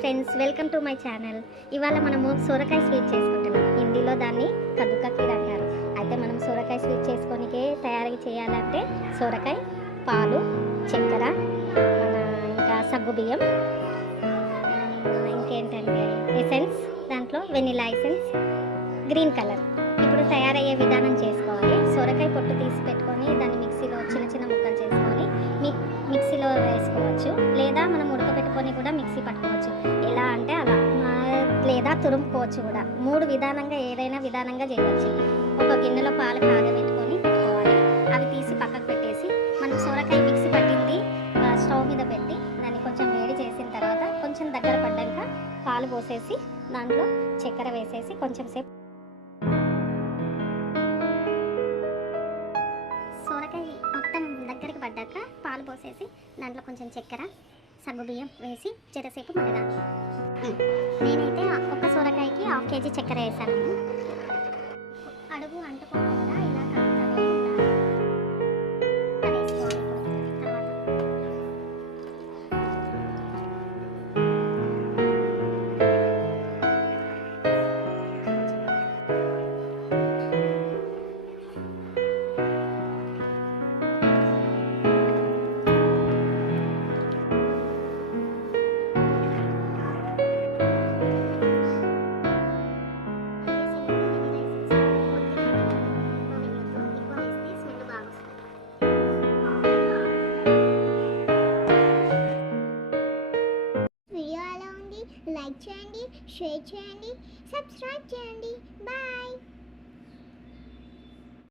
Friends, welcome to my channel. ఇవాళ మనము సొరకాయ స్వీట్ చేసుకుంటున్నాం. హిందీలో దాన్ని కద్దుకా ఖీర్ అంటారు. అయితే మనం సొరకాయ స్వీట్ చేసుకోనికే తయారీ చేయాలంటే సొరకాయ, పాలు, చక్కెర, ఇంకా సగ్గుబియ్యం, ఇంకేంటంటే ఎసెన్స్, దాంట్లో వెనిలా ఎసెన్స్, గ్రీన్ కలర్. ఇప్పుడు తయారయ్యే విధానం చేసుకోవాలి. సొరకాయ పొట్టు తీసి పెట్టుకొని దాన్ని మిక్సీలో చిన్న చిన్న ముక్కలు చేసుకొని మిక్సీలో వేసుకోవచ్చు, లేదా మనం ఉడకబెట్టుకొని కూడా మిక్సీ పట్టుకోవచ్చు. ఎలా అంటే అలా, లేదా తురుముకోవచ్చు కూడా. మూడు విధానంగా ఏదైనా విధానంగా చేయవచ్చు. ఒక గిన్నెలో పాలు కాగబెట్టుకొని పెట్టుకోవాలి. అవి తీసి పక్కకు పెట్టేసి మనం సొరకాయ మిక్సీ పట్టింది స్టవ్ మీద పెట్టి దాన్ని కొంచెం వేడి చేసిన తర్వాత కొంచెం దగ్గర పడ్డాక పాలు పోసేసి దాంట్లో చక్కెర వేసేసి కొంచెం సేపు సొరకాయ మొత్తం దగ్గరికి పడ్డాక పాలు పోసేసి దాంట్లో కొంచెం చక్కెర, సగ్గుబియ్యం వేసి చెరసేపు మరగాలి. నేనైతే ఒక సొరకాయకి 1/2 kg చక్కెర వేసాను. అడుగు అంటుకోకుండా ఇలా కలుపుతూనే ఉండాలి. వేసుకోవాలి. వీడియో ఎలా ఉంది? లైక్ చేయండి, షేర్ చేయండి, సబ్స్క్రైబ్ చేయండి. బాయ్.